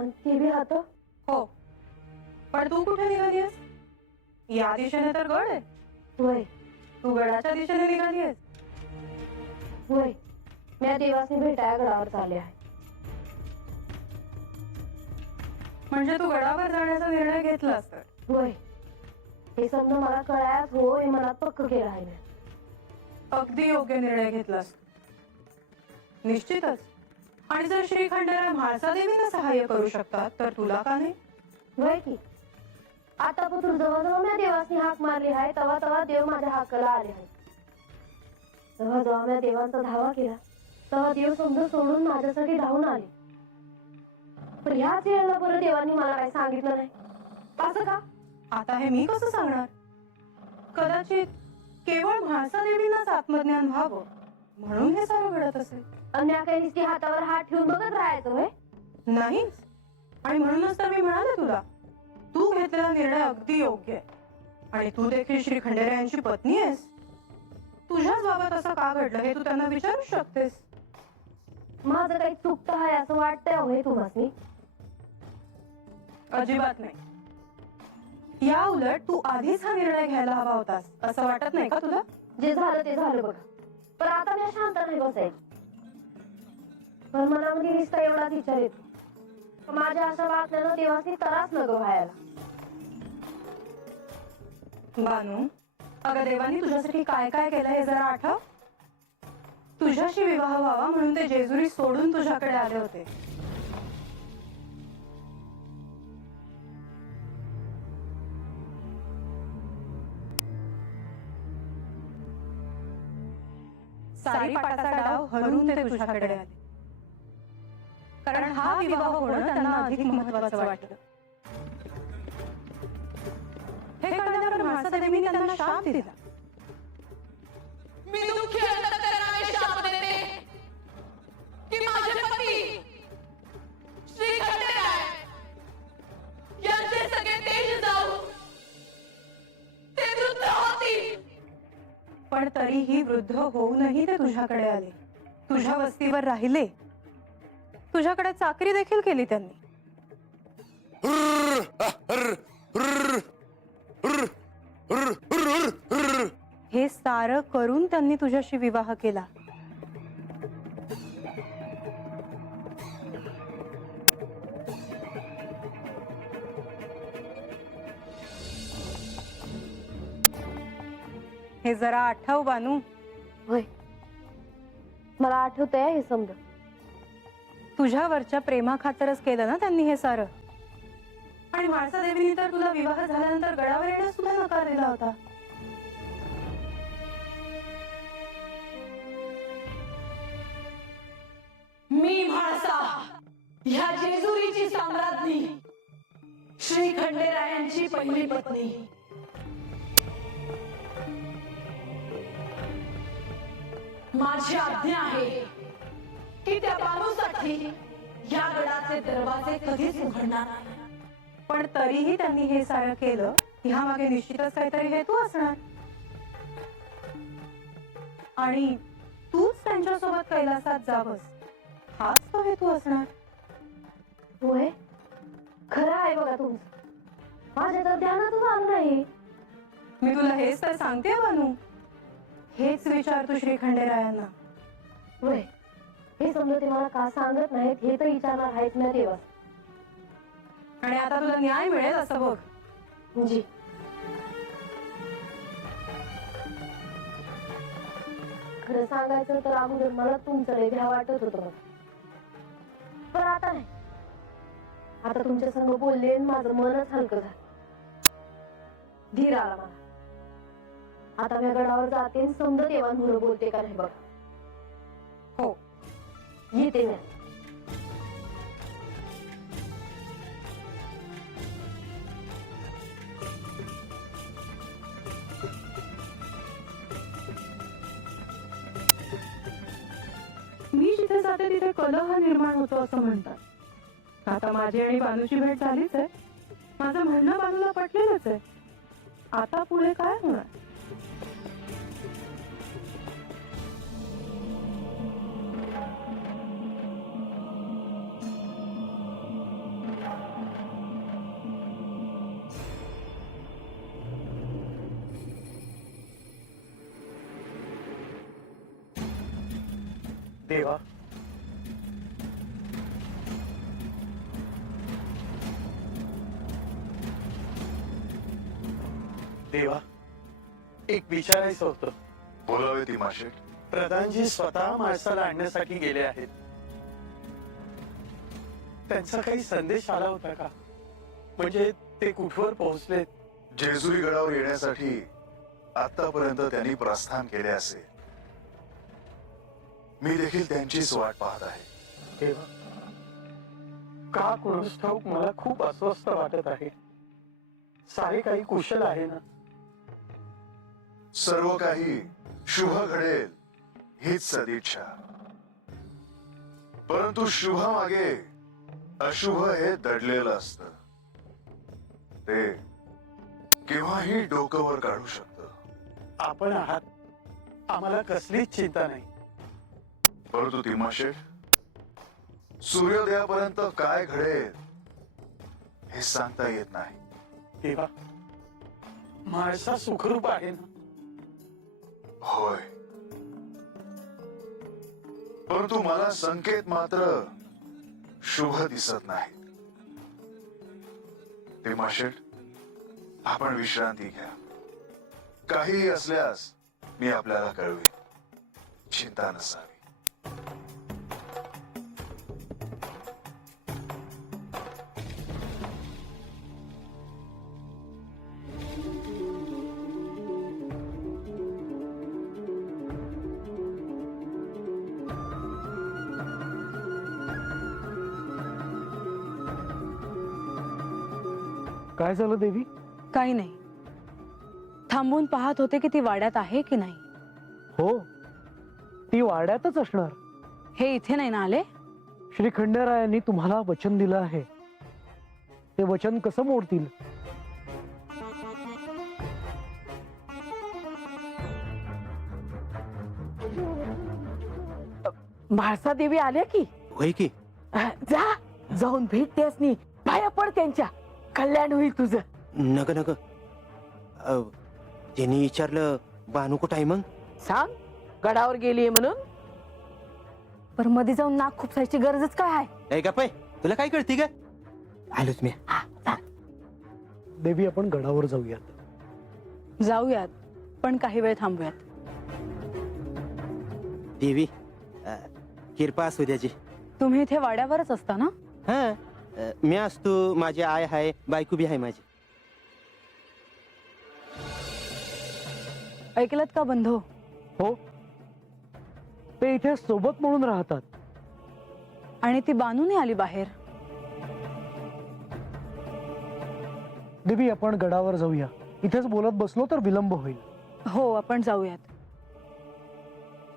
आणि ती बी हात. हो, पण तू कुठे निघालीस? या दिशेने तर गड आहे. होय तू गडाच्या दिशेने निघालीस. होय, मी देवासनी भेटाया गडावर चालले आहे. म्हणजे तू गडावर जाण्याचा निर्णय घेतलास तर? होय, हे समजा मला कळायच हो, हे मनात पक्क केलं आहे मी. अगदी योग्य निर्णय घेतलास, निश्चितच. आणि जर श्री खंडेराय म्हाळसादेवीला सहाय्य करू शकतात तर तुला का नाही? होय की, आता पण जवळ मी देवासनी हाक मारली आहे, तवा तवा देव माझ्या हाकाला आले आहे. तेव्हा जेव्हा मी देवांचा धावा केला तेव्हा देव समजा सोडून माझ्यासाठी धावून आले. पण ह्याच वेळेला बरं देवांनी मला काही सांगितलं नाही. असं का? आता हे मी कसं सांगणार? कदाचित केवळ म्हाळसादेवीलाच आत्मज्ञान व्हावं म्हणून हे सारं घडत असेल. अन्या काही नुसती हातावर हात ठेवून बघत राहायचं होय? नाहीच. आणि म्हणूनच तर मी म्हणाले तुला, तू घेतलेला निर्णय अगदी योग्य आहे. आणि तू देखील श्री खंडेरायांची पत्नी आहेस. तुझ्याच बाबत असं का घडलं हे तू त्यांना विचारू शकतेस. माझं काही चुकतं आहे असं वाटतंय होय तुम्हाला? अजिबात नाही. या उलट तू आधीच हा निर्णय घ्यायला हवा होतास असं वाटत नाही का तुला? जे झालं ते झालं बघ. पण आता मी शांत नाही बसायची. पण मनामध्ये नुसता एवढाच विचार येतो, माझ्या अशा वागण्यानं देवासनी त्रास नको व्हायला. बानू, अगं देवानी तुझ्यासाठी काय काय केलं हे जरा आठव. तुझ्याशी विवाह व्हावा म्हणून ते जेजुरी सोडून तुझ्याकडे आले होते. सारी पाटाचा डाव हरून ते तुझ्याकडे आले, कारण हा विवाह होणं त्यांना अधिक महत्त्वाचं वाटलं. हे कळल्यावर म्हाळसादेवीने त्यांना शाप दिला. मी दुःखी अंतःकरणाने शाप देते की माझे पती श्री खंडेराय यांचे सगळे तेज जाऊ ते वृद्ध होतील. पण तरीही वृद्ध होऊनही ते तुझ्याकडे आले, तुझ्या वस्तीवर राहिले, तुझ्याकडे चाकरी देखील केली त्यांनी. हे सारं करून त्यांनी तुझ्याशी विवाह केला. हे जरा आठव बानू. होय, मला आठवतंय हे समजा. तुझ्यावरच्या प्रेमा खातरच केलं ना त्यांनी हे सारं. आणि म्हाळसादेवीने तर तुला विवाह झाल्यानंतर गडावर येण्यास सुद्धा नकार दिला होता. मी म्हाळसा ह्या जेजुरीची सम्राज्ञी श्री खंडेरायांची पहिली पत्नी. माझी आज्ञा आहे की त्या बानूसाठी या गडाचे दरवाजे कधीच उघडणार नाही. पण तरीही त्यांनी हे सारं केलं, ह्या मागे निश्चितच काहीतरी हेतू असणार. आणि तूच त्यांच्यासोबत कैलासात जावंस हाच तो हेतू असणार. होय, खरं आहे बघा तुमचं. माझ्या तर ध्यानातच आलं नाही. मी तुला हेच तर सांगते बानू, हेच विचार तू श्री खंडेरायांना. होय, हे समजा ते मला का सांगत नाहीत हे तर विचारणार आहेत ना देवा. आणि आता तुला न्याय मिळेल असं बघ. जी. खरं सांगायचं तर अगोदर मला तुमचं लय भ्या वाटत होतं बघ. पण आता नाही. आता तुमच्या संग बोलले माझं मनच हलकं झालं. धीर आला मला. आता मी गडावर जाते आणि समजा देवांमुळे बोलते का नाही बघ. हो, येते मी. मी जिथे जाते तिथे कलह निर्माण होतो असं म्हणतात. आता माझी आणि बानूची भेट झालीच आहे. माझं म्हणणं बानूला पटलेलंच आहे. आता पुढे काय होणार? देवा, देवा, एक विचारायचं होतं. बोलावे ती माशेट. प्रधानजी स्वतः माणसाला आणण्यासाठी गेले आहेत. त्यांचा काही संदेश आला होता का? म्हणजे ते कुठवर पोहोचलेत? जेजुरी गडावर येण्यासाठी आतापर्यंत त्यांनी प्रस्थान केले असेल. मी देखील त्यांचीच वाट पाहत आहे. देवा, का कोणास ठाऊक मला खूप अस्वस्थ वाटत आहे. सारे काही कुशल आहे ना? सर्व काही शुभ घडेल हीच सदिच्छा. परंतु शुभामागे अशुभ हे दडलेलं असतं. ते केव्हाही डोकं वर काढू शकतं. आपण आहात, आम्हाला कसलीच चिंता नाही. परंतु तिमाशेठ, सूर्योदयापर्यंत काय घडेल हे सांगता येत नाही. देवा, माळसा सुखरूप आहे ना? होय, परंतु मला संकेत मात्र शुभ दिसत नाही. तिमाशेठ, आपण विश्रांती घ्या. काहीही असल्यास मी आपल्याला कळवेन. चिंता नसावी. काय झालं देवी? काही नाही. थांबून पाहत होते की ती वाड्यात आहे की नाही. हो, ती वाड्यातच असणार. हे इथे नाही ना आले? श्री खंडेरायांनी तुम्हाला वचन दिलं आहे. ते वचन कसं मोडतील? म्हाळसा देवी आल्या की? होय की. जा, जाऊन भेट त्यासनी, पाया पड त्यांच्या. कल्याण होईल तुझं. नग नग, त्यांनी विचारलं बानू कुठं आहे मग? सांग, गडावर गेलीये म्हणून. पर मध्ये जाऊन नाक खुपसायची गरजच काय आहे? ऐ गप्पा, तुला काय कळती का? आलोच मी. देवी, आपण गडावर जाऊयात. जाऊयात, पण काही वेळ थांबूयात. देवी, किरपा असू द्याची. तुम्ही इथे वाड्यावरच असता ना? हा, मी असतो, माझी आय आहे, बायको बी आहे माझी. ऐकलत का बंधू? हो, ते इथे सोबत म्हणून राहतात. आणि ती बानूने आली बाहेर. देवी, आपण गडावर जाऊया. इथेच बोलत बसलो तर विलंब होईल. हो, आपण जाऊयात.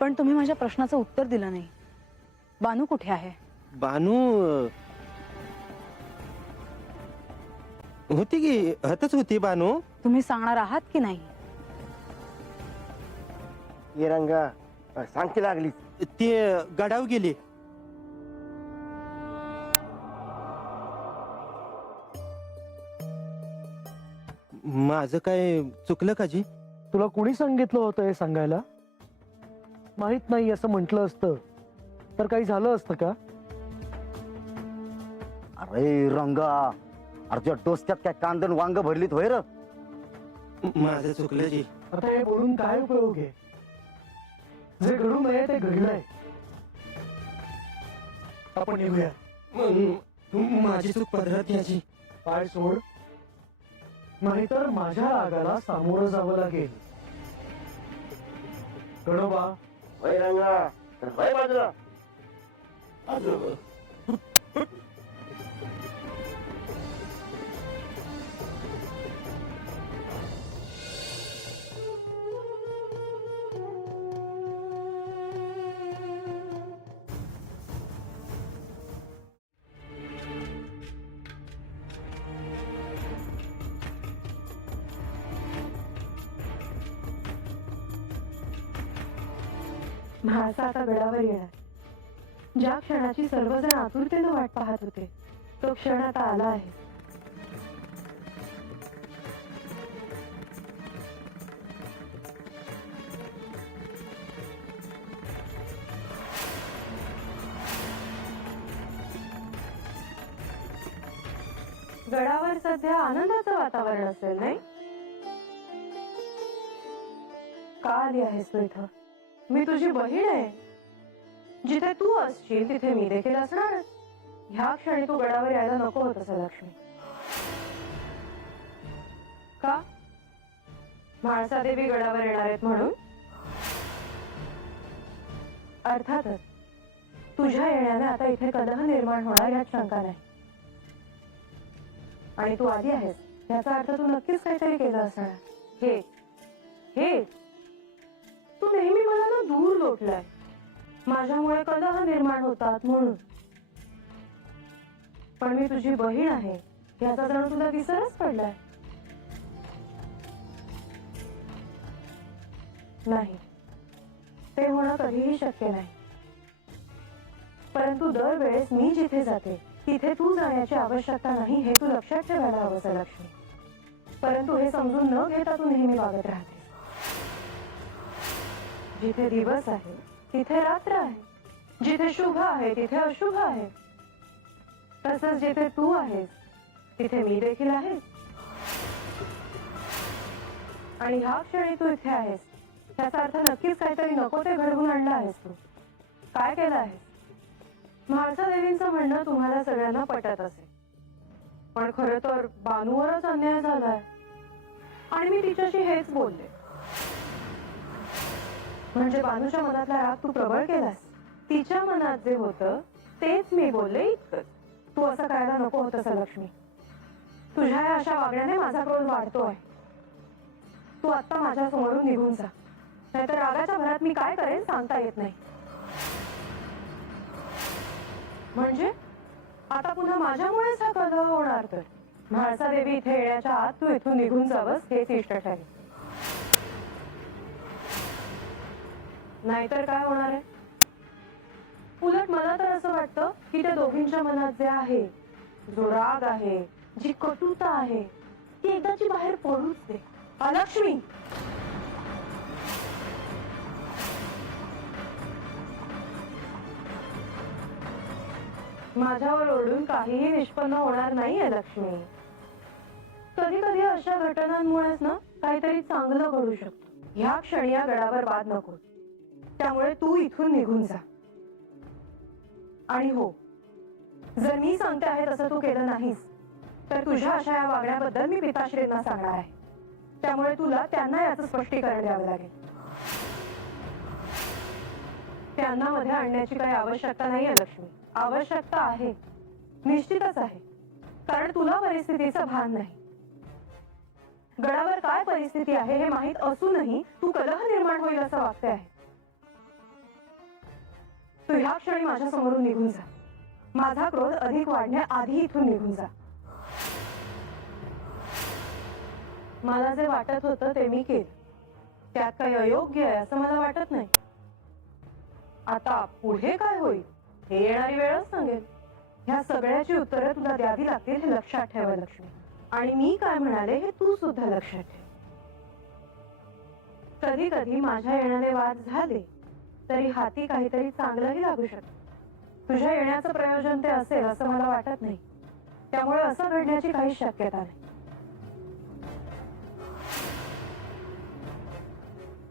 पण तुम्ही माझ्या प्रश्नाचं उत्तर दिलं नाही. बानू कुठे आहे? बानू होती की, हतच होती बानू. तुम्ही सांगणार आहात की नाही? ये रंगा, सांगती लागली. ती गडाव गेली. माझं काय चुकलं का जी? तुला कुणी सांगितलं होतं हे सांगायला? माहित नाही असं म्हटलं असतं तर काही झालं असतं का? अरे रंगा, अर्ध्या डोसक्यात काय कांदन वांग भरलीत होय र? माझं चुकलं जी. आता हे बोलून काय उपयोग आहे? जे घडू नये ते घडलंय. आपण निघूया. माझी चूक पदरात याची. पाय सोड, नाहीतर माझ्या रागाला सामोरं जावं लागेल. गणोबा, होय रंगा, होय बाजूला. म्हाळसा आता गडावर येणार. ज्या क्षणाची सर्वजण आतुरतेनं वाट पाहत होते, तो क्षण आता आला आहे. गडावर सध्या आनंदाचं वातावरण असेल नाही? का आली आहेस तू इथं? मी तुझी बहीण आहे. जिथे तू असशील तिथे मी देखील असणारच. ह्या क्षणी तू गडावर यायला नको होतंस लक्ष्मी. का? म्हाळसा देवी गडावर येणार आहेत म्हणून? अर्थातच तुझ्या येण्याने आता इथे कलह निर्माण होणार यात शंका नाही. आणि तू आली आहेस याचा अर्थ तू नक्कीच काहीतरी केलं असणार. हे तू नेहमी मला ना दूर लोटलाय. माझ्यामुळे कलह निर्माण होतात म्हणून. पण मी तुझी बहीण आहे याचा जणू तुला विसरच पडलाय. नाही, ते होणं कधीही शक्य नाही. परंतु दरवेळेस मी जिथे जाते तिथे तू जाण्याची आवश्यकता नाही हे तू लक्षात ठेवायला हवंस लक्ष्मी. परंतु हे समजून न घेता तू नेहमी वागत राहते. जिथे दिवस आहे तिथे रात्र आहे. जिथे शुभ आहे तिथे अशुभ आहे. तसंच जिथे तू आहेस तिथे मी देखील आहे. आणि ह्या क्षणी तू इथे आहेस त्याचा अर्थ नक्कीच काहीतरी नको ते घडवून आणलं आहेस तू. काय केलं आहेस? म्हाळसा देवींचं म्हणणं तुम्हाला सगळ्यांना पटत असेल, पण खरं तर बानूवरच अन्याय झालाय. आणि मी तिच्याशी हेच बोलले. म्हणजे बानूच्या मनातला राग तू प्रबळ केलास. तिच्या मनात जे होतं तेच मी बोलले इतकंच. तू असं करायला नको होतंस लक्ष्मी. तुझ्या या अशा वागण्याने माझा क्रोध वाढतोय. तू आता माझ्या समोरून निघून जा, नाहीतर रागाच्या भरात मी काय करेन सांगता येत नाही. म्हणजे आता पुन्हा माझ्यामुळेच हा कलह होणार तर म्हाळसा देवी इथे येण्याच्या आत तू इथून निघून जावंस हेच इष्ट ठरेल. नाहीतर काय होणार आहे? उलट मला तर असं वाटतं की त्या दोघींच्या मनात जे आहे, जो राग आहे, जी कटुता आहे ती एकदाची बाहेर पडूच दे. लक्ष्मी, माझ्यावर ओरडून काहीही निष्पन्न होणार नाहीये लक्ष्मी. कधी कधी अशा घटनांमुळेच ना काहीतरी चांगलं घडू शकतं. ह्या क्षणी या गडावर वाद नको. त्यामुळे तू इथून निघून जा. आणि हो, जर मी सांगते आहे तसं तू केलं नाहीस तर तुझ्या अशा या वागण्याबद्दल मी पिताश्रींना सांगणार आहे. त्यामुळे तुला त्यांना याचं स्पष्टीकरण द्यावं लागेल. त्यांना मध्ये आणण्याची काही आवश्यकता नाहीये लक्ष्मी. आवश्यकता आहे, निश्चितच आहे. कारण तुला परिस्थितीचं भान नाही. गडावर काय परिस्थिती आहे हे माहीत असूनही तू कलह निर्माण होईल असं वागते आहे. तू ह्या क्षणी माझ्या समोरून निघून जा. माझा क्रोध अधिक वाढण्याआधी इथून निघून जा. मला जे वाटत होतं ते मी केलं. त्यात काही अयोग्य आहे असं मला वाटत नाही. आता पुढे काय होईल हे येणारी वेळच सांगेल. ह्या सगळ्याची उत्तरं तुला द्यावी लागतील हे लक्षात ठेव लक्ष्मी. आणि मी काय म्हणाले हे तू सुद्धा लक्षात ठेव. कधी कधी माझ्या येण्याने वाद झाले तरी हाती काहीतरी चांगलंही लागू शकतं. तुझ्या येण्याचं प्रयोजन ते असेल असं मला वाटत नाही. त्यामुळे असं घडण्याची काही शक्यता नाही.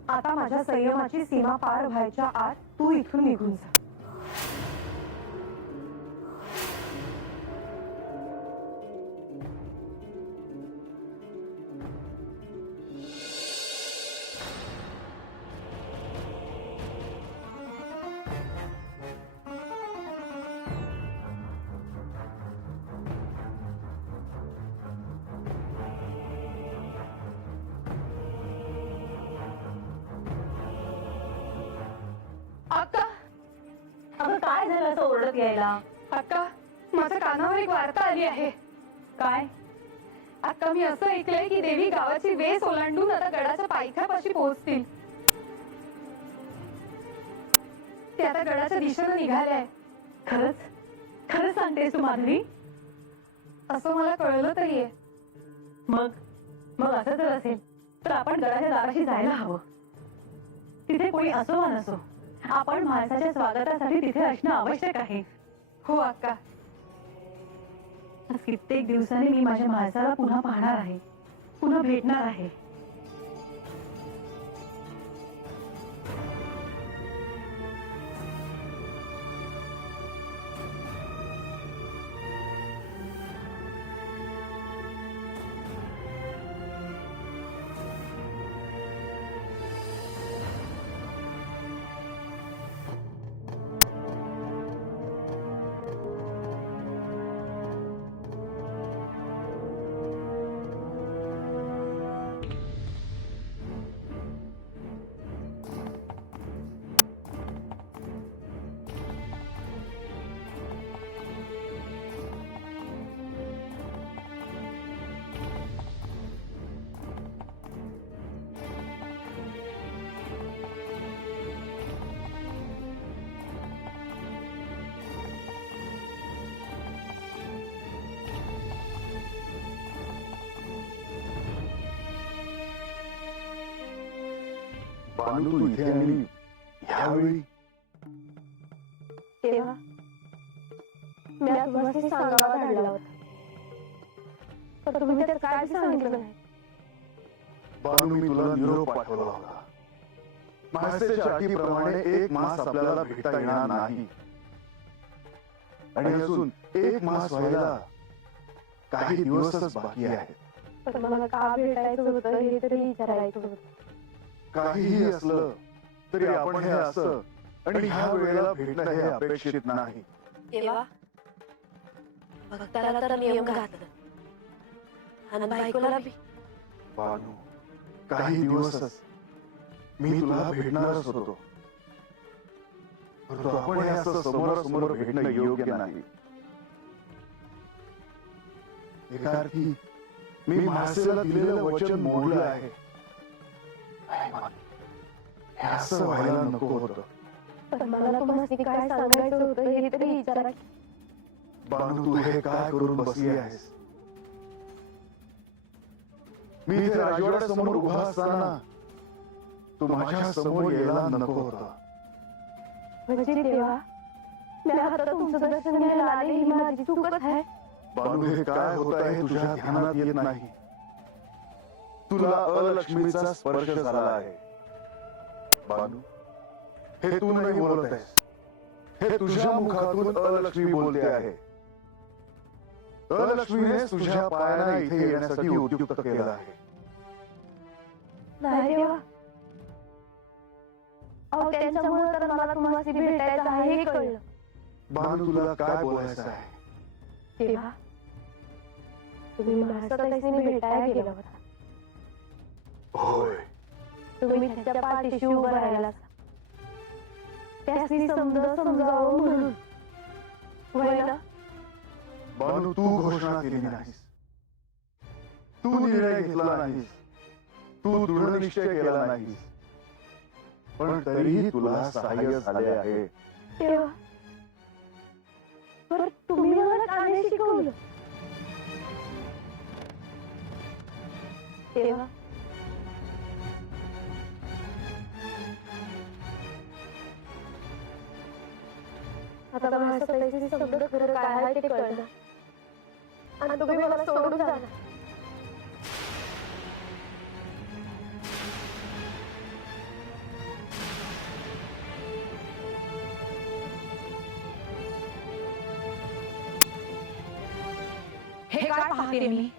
आता माझ्या संयमाची सीमा पार व्हायच्या आत तू इथून निघून जा. अक्का, अगं काय झालं असं ओरडत यायला? अक्का, माझ्या कानावर एक वार्ता आली आहे. काय? अक्का, मी असं ऐकलंय की देवी गावाची वेस ओलांडून आता गडाच्या पायथ्यापाशी पोहोचतील. ते आता गडाच्या दिशेनं निघाले आहे. खरंच खरंच सांगतेस तू माधवी? असं मला कळलं तरी आहे. मग मग असं जर असेल तर आपण गडाच्या दाराशी जायला हवं. तिथे कोणी असो वा नसो आपण म्हाळसाच्या स्वागतासाठी तिथे असणं आवश्यक आहे. हो अक्का, आज कित्येक दिवसांनी मी माझ्या माणसाला पुन्हा पाहणार आहे, पुन्हा भेटणार आहे. बानू तू इथे आणि ह्यावेळी तेव्हा मी तुम्हाला सांगावा धाडला होता, तर तुम्ही त्यात काय सांगितलं नाही. बानू मी तुला निरोप पाठवला होता. मासेच्या अटीप्रमाणे 1 मास आपल्याला भेटता येणार नाही आणि अजून 1 मास व्हायला काही दिवसच बाकी आहेत. पण मला का भेटायचं होतं हे तरी विचारायचं होतं. काहीही असलं तरी आपण हे असं आणि ह्या वेळेला भेटणं हे अपेक्षित नाही. तेव्हा भक्ताला तर नियम घातलं आणि बायकोला बी. बानू काही दिवसच मी तुला भेटणारच होतो, परंतु आपण हे असं समोरासमोर भेटणं योग्य नाही. एका अर्थी मी मासेला दिलेलं वचन मोडलं आहे. हे असं व्हायला नको होतं. पण मला तुम्हाला काय सांगायचं होतं हे तरी विचारा. बानू तू हे काय करून बसली आहेस? मी इथे राजवाड्यासमोर उभा असताना तू माझ्या समोर यायला नको होता. म्हणजे तेव्हा मी आता तुमचं दर्शन घ्यायला आले ही माझी चूकच आहे. बानू हे काय होत आहे तुझ्या ध्यानात येत नाही. तुला अलक्ष्मीचा स्पर्श झाला आहे. बानू हे तू नाही बोलत आहेस, हे तुझ्या मुखातून अलक्ष्मी बोलते आहे. अलक्ष्मीने तुझ्या पायांना इथे येण्यासाठी उद्युक्त केलं आहे. नाही देवा, अहो त्यांच्यामुळे तर मला तुम्हाला भेटायचं आहे हे कळलं. बानू तुला काय बोलायचं आहे? तेव्हा तुम्ही महाराष्ट्राने भेटायला गेला होता. होय, तुम्ही त्यांच्या पाठीशी उभं राहिला, त्यासनी समजावं म्हणून. होय ना? बानू तू घोषणा केली नाहीस, तू निर्णय घेतला नाहीस, तू दृढ निश्चय केला नाहीस, पण तरीही तुला सहाय्य झाले आहे. तेव्हा बरं तुम्ही मला का नाही शिकवलं? तेव्हा आता माझं सगळं खरं काय आहे ते कळलं आणि तुम्ही मला सोडून जाणार. हे काय पाहते मी?